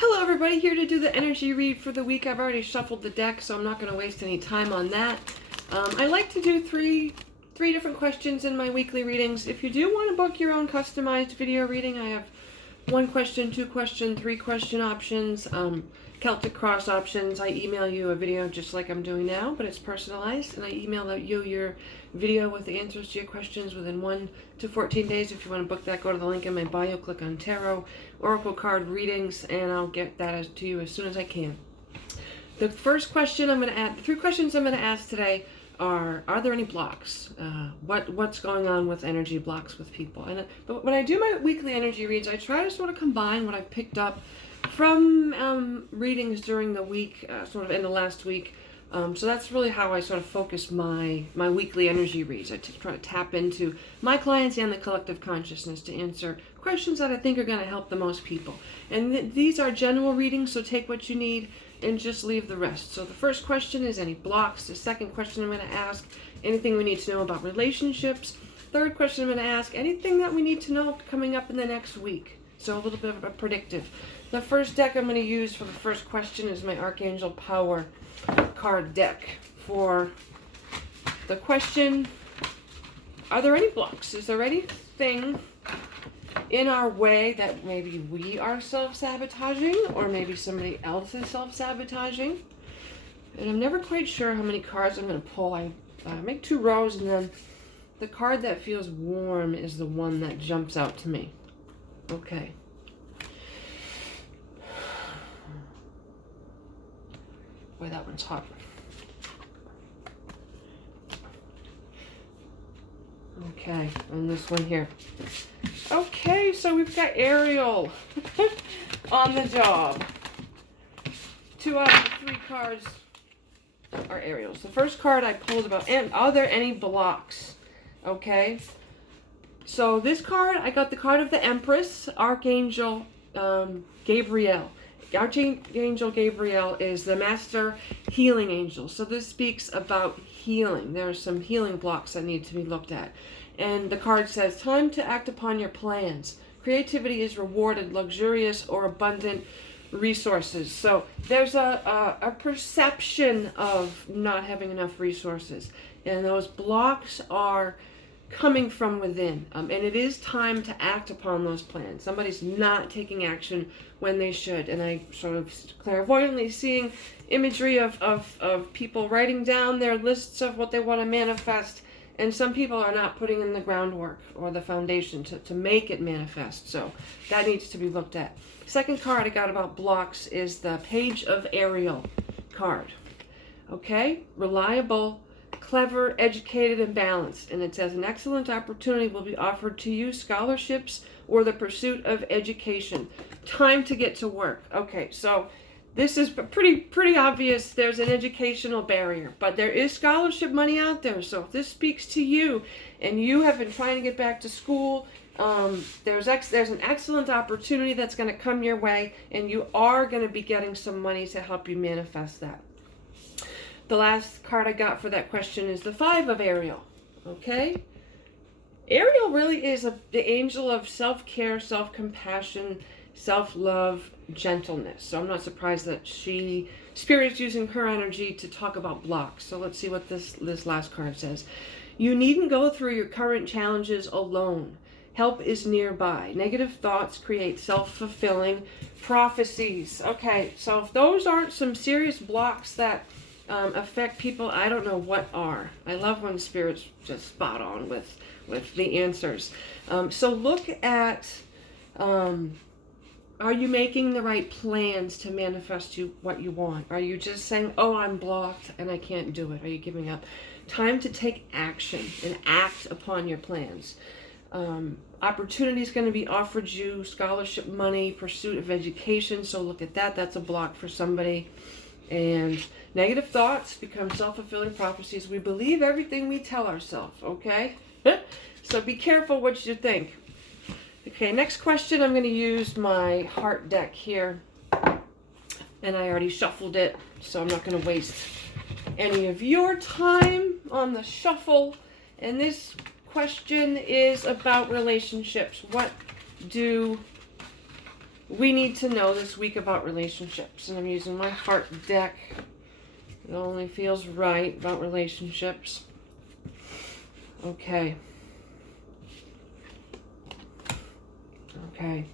Hello everybody, here to do the energy read for the week. I've already shuffled the deck, so I'm not going to waste any time on that. I like to do three different questions in my weekly readings. If you do want to book your own customized video reading, I have 1 question, 2 question, 3 question options, Celtic Cross options. I email you a video just like I'm doing now, but it's personalized, and I email you your video with the answers to your questions within 1 to 14 days. If you want to book that, go to the link in my bio, click on Tarot, Oracle card readings, and I'll get that to you as soon as I can. The first question I'm going to add, the 3 questions I'm going to ask today are there any blocks? What's going on with energy blocks with people? But when I do my weekly energy reads, I try to sort of combine what I've picked up from readings during the week, sort of in the last week. So that's really how I sort of focus my weekly energy reads. I try to tap into my clients and the collective consciousness to answer questions that I think are going to help the most people. And these are general readings, so take what you need and just leave the rest. So the first question is any blocks. The second question I'm going to ask, anything we need to know about relationships. Third question I'm going to ask, anything that we need to know coming up in the next week. So a little bit of a predictive. The first deck I'm going to use for the first question is my Archangel Power card deck. For the question, are there any blocks? Is there anything in our way that maybe we are self-sabotaging, or maybe somebody else is self-sabotaging? And I'm never quite sure how many cards I'm going to pull. I make 2 rows, and then the card that feels warm is the one that jumps out to me. Okay. Boy, that one's hot. Okay, and this one here. Okay, so we've got Ariel on the job. 2 out of the 3 cards are Ariels. The first card I pulled about, and are there any blocks? Okay, so this card, I got the card of the Empress, Archangel Gabriel. Archangel Gabriel is the master healing angel. So this speaks about healing. There are some healing blocks that need to be looked at. And the card says, time to act upon your plans. Creativity is rewarded, luxurious or abundant resources. So there's a perception of not having enough resources. And those blocks are coming from within, and it is time to act upon those plans. Somebody's not taking action when they should, and I sort of clairvoyantly seeing imagery of people writing down their lists of what they want to manifest, and some people are not putting in the groundwork or the foundation to make it manifest, so that needs to be looked at. Second card I got about blocks is the Page of Ariel card. Okay, reliable, clever, educated, and balanced. And it says an excellent opportunity will be offered to you, scholarships or the pursuit of education. Time to get to work. Okay, so this is pretty obvious. There's an educational barrier, but there is scholarship money out there. So if this speaks to you and you have been trying to get back to school, there's an excellent opportunity that's going to come your way, and you are going to be getting some money to help you manifest that. The last card I got for that question is the 5 of Ariel. Okay? Ariel really is the angel of self-care, self-compassion, self-love, gentleness. So I'm not surprised that Spirit's using her energy to talk about blocks. So let's see what this last card says. You needn't go through your current challenges alone. Help is nearby. Negative thoughts create self-fulfilling prophecies. Okay, so if those aren't some serious blocks that affect people, I don't know what are. I love when Spirit's just spot on with the answers. So look at, are you making the right plans to manifest what you want? Are you just saying, oh, I'm blocked and I can't do it? Are you giving up? Time to take action and act upon your plans. Opportunity is going to be offered you, scholarship money, pursuit of education. So look at that. That's a block for somebody. And negative thoughts become self-fulfilling prophecies. We believe everything we tell ourselves, okay? So be careful what you think. Okay, next question. I'm going to use my heart deck here. And I already shuffled it, so I'm not going to waste any of your time on the shuffle. And this question is about relationships. What do we need to know this week about relationships. And I'm using my heart deck. It only feels right about relationships. Okay. Okay.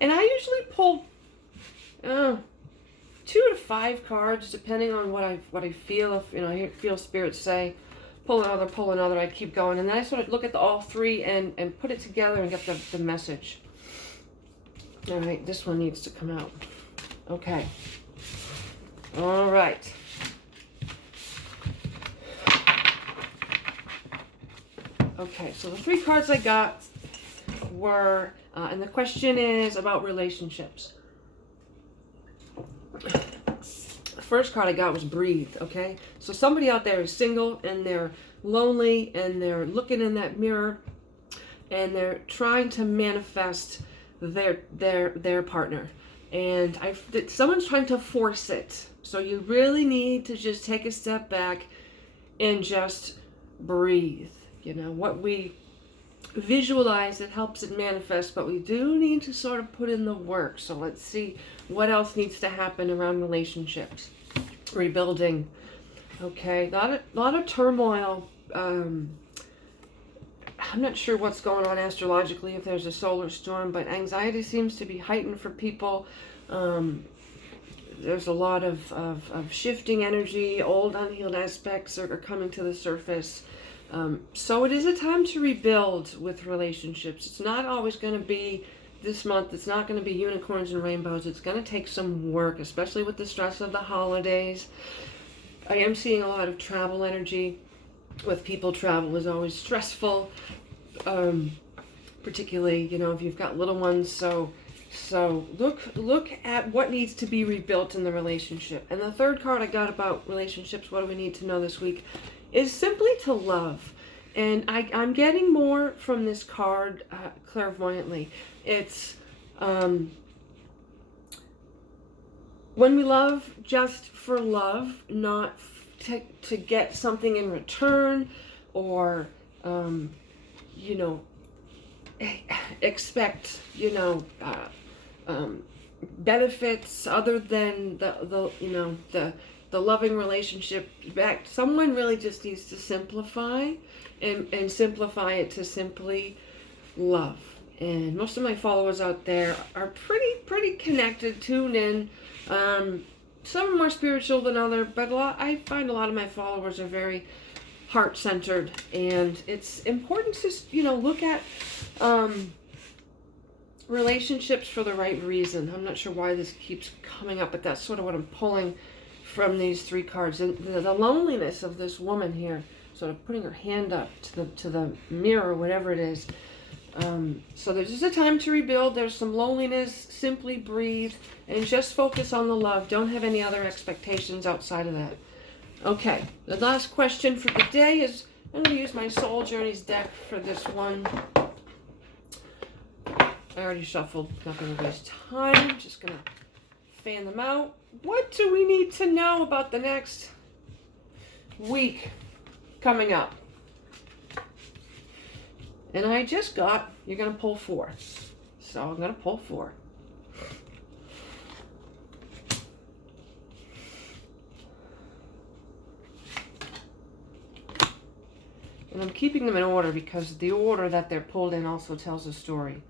And I usually pull 2 to 5 cards, depending on what I feel. If I feel Spirit say, pull another, I keep going. And then I sort of look at all 3 and put it together and get the message. All right, this one needs to come out. Okay. All right. Okay, so the 3 cards I got were, and the question is about relationships. The first card I got was breathe, okay? So somebody out there is single and they're lonely and they're looking in that mirror and they're trying to manifest their partner. And someone's trying to force it. So you really need to just take a step back and just breathe. What we visualize, it helps it manifest, but we do need to sort of put in the work. So let's see what else needs to happen around relationships. Rebuilding. Okay, a lot of turmoil. I'm not sure what's going on astrologically, if there's a solar storm, but anxiety seems to be heightened for people. There's a lot of shifting energy. Old unhealed aspects are coming to the surface. So it is a time to rebuild with relationships. It's not always going to be this month. It's not going to be unicorns and rainbows. It's going to take some work, especially with the stress of the holidays. I am seeing a lot of travel energy. With people, travel is always stressful, particularly, if you've got little ones. So look at what needs to be rebuilt in the relationship. And the third card I got about relationships, what do we need to know this week, is simply to love. And I'm getting more from this card clairvoyantly. It's when we love just for love, not to get something in return, or expect benefits other than the loving relationship back. Someone really just needs to simplify and simplify it to simply love. And most of my followers out there are pretty connected, tuned in. Some are more spiritual than others, but I find a lot of my followers are very heart-centered, and it's important to look at relationships for the right reason. I'm not sure why this keeps coming up, but that's sort of what I'm pulling from these 3 cards. And the loneliness of this woman here, sort of putting her hand up to the mirror, whatever it is. So there's just a time to rebuild. There's some loneliness. Simply breathe and just focus on the love. Don't have any other expectations outside of that. Okay, the last question for the day is, I'm going to use my Soul Journeys deck for this one. I already shuffled. Not going to waste time. Just going to fan them out. What do we need to know about the next week coming up? And I just got, you're going to pull 4. So I'm going to pull 4. And I'm keeping them in order because the order that they're pulled in also tells a story.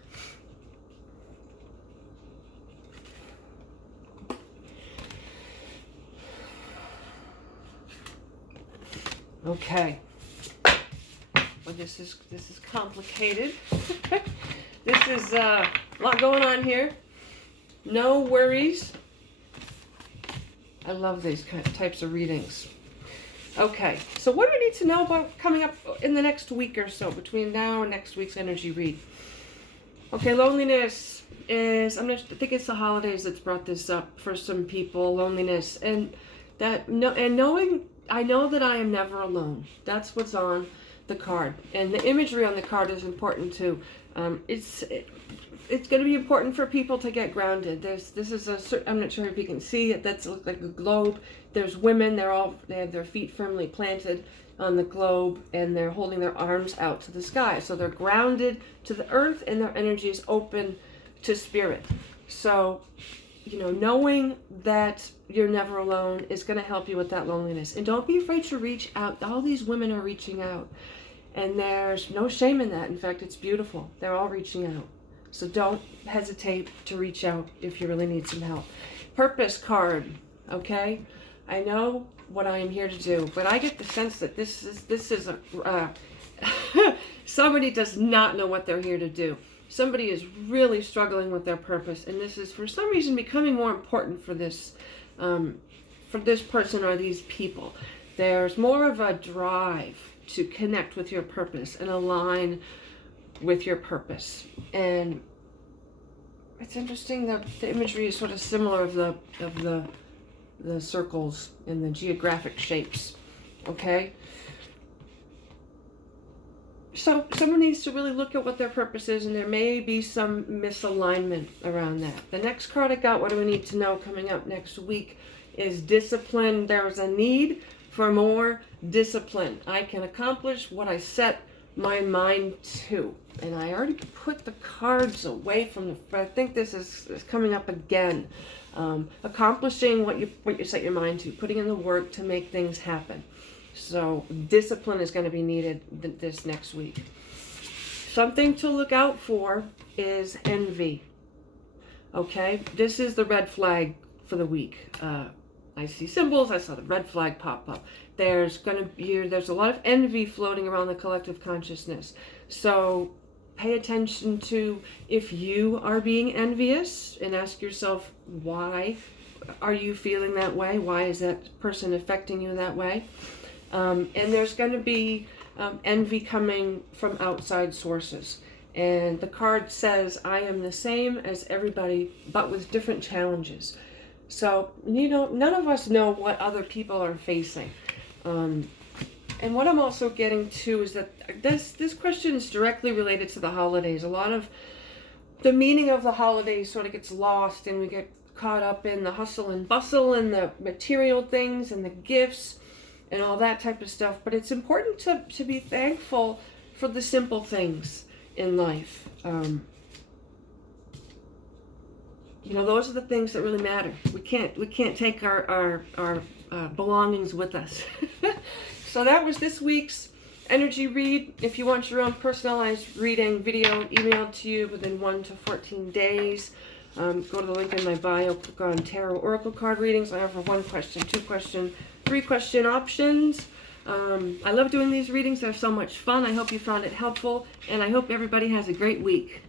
Okay. Well, this is complicated. This is a lot going on here. No worries. I love these types of readings. Okay, so what do we need to know about coming up in the next week or so, between now and next week's energy read? Okay, loneliness is, I think it's the holidays that's brought this up for some people, loneliness, and knowing, I know that I am never alone. That's what's on the card, and the imagery on the card is important too. It's going to be important for people to get grounded. I'm not sure if you can see it. That's like a globe. There's women. They have their feet firmly planted on the globe, and they're holding their arms out to the sky. So they're grounded to the earth, and their energy is open to spirit. So, you know, knowing that you're never alone is going to help you with that loneliness. And don't be afraid to reach out. All these women are reaching out. And there's no shame in that. In fact, it's beautiful. They're all reaching out. So don't hesitate to reach out if you really need some help. Purpose card, okay? I know what I am here to do, but I get the sense that this is a somebody does not know what they're here to do. Somebody is really struggling with their purpose, and this is for some reason becoming more important for this person or these people. There's more of a drive to connect with your purpose and align with your purpose. And it's interesting that the imagery is sort of similar of the circles and the geographic shapes. Okay? So someone needs to really look at what their purpose is, and there may be some misalignment around that. The next card I got, what do we need to know coming up next week, is discipline. There's a need for more discipline. I can accomplish what I set my mind to. And I already put the cards away from the, I think this is coming up again. Accomplishing what you set your mind to, putting in the work to make things happen. So discipline is going to be needed this next week. Something to look out for is envy. Okay, this is the red flag for the week. I see symbols. I saw the red flag pop up. There's a lot of envy floating around the collective consciousness. So pay attention to if you are being envious and ask yourself, why are you feeling that way? Why is that person affecting you that way? And there's going to be envy coming from outside sources. And the card says, I am the same as everybody, but with different challenges. So, you know, none of us know what other people are facing. And what I'm also getting to is that this question is directly related to the holidays. A lot of the meaning of the holidays sort of gets lost, and we get caught up in the hustle and bustle and the material things and the gifts and all that type of stuff. But it's important to be thankful for the simple things in life. You know, those are the things that really matter. We can't take our belongings with us. So that was this week's energy read. If you want your own personalized reading video emailed to you within 1 to 14 days, go to the link in my bio, click on Tarot Oracle card readings. I offer 1 question, 2 question, 3 question options. I love doing these readings. They're so much fun. I hope you found it helpful, and I hope everybody has a great week.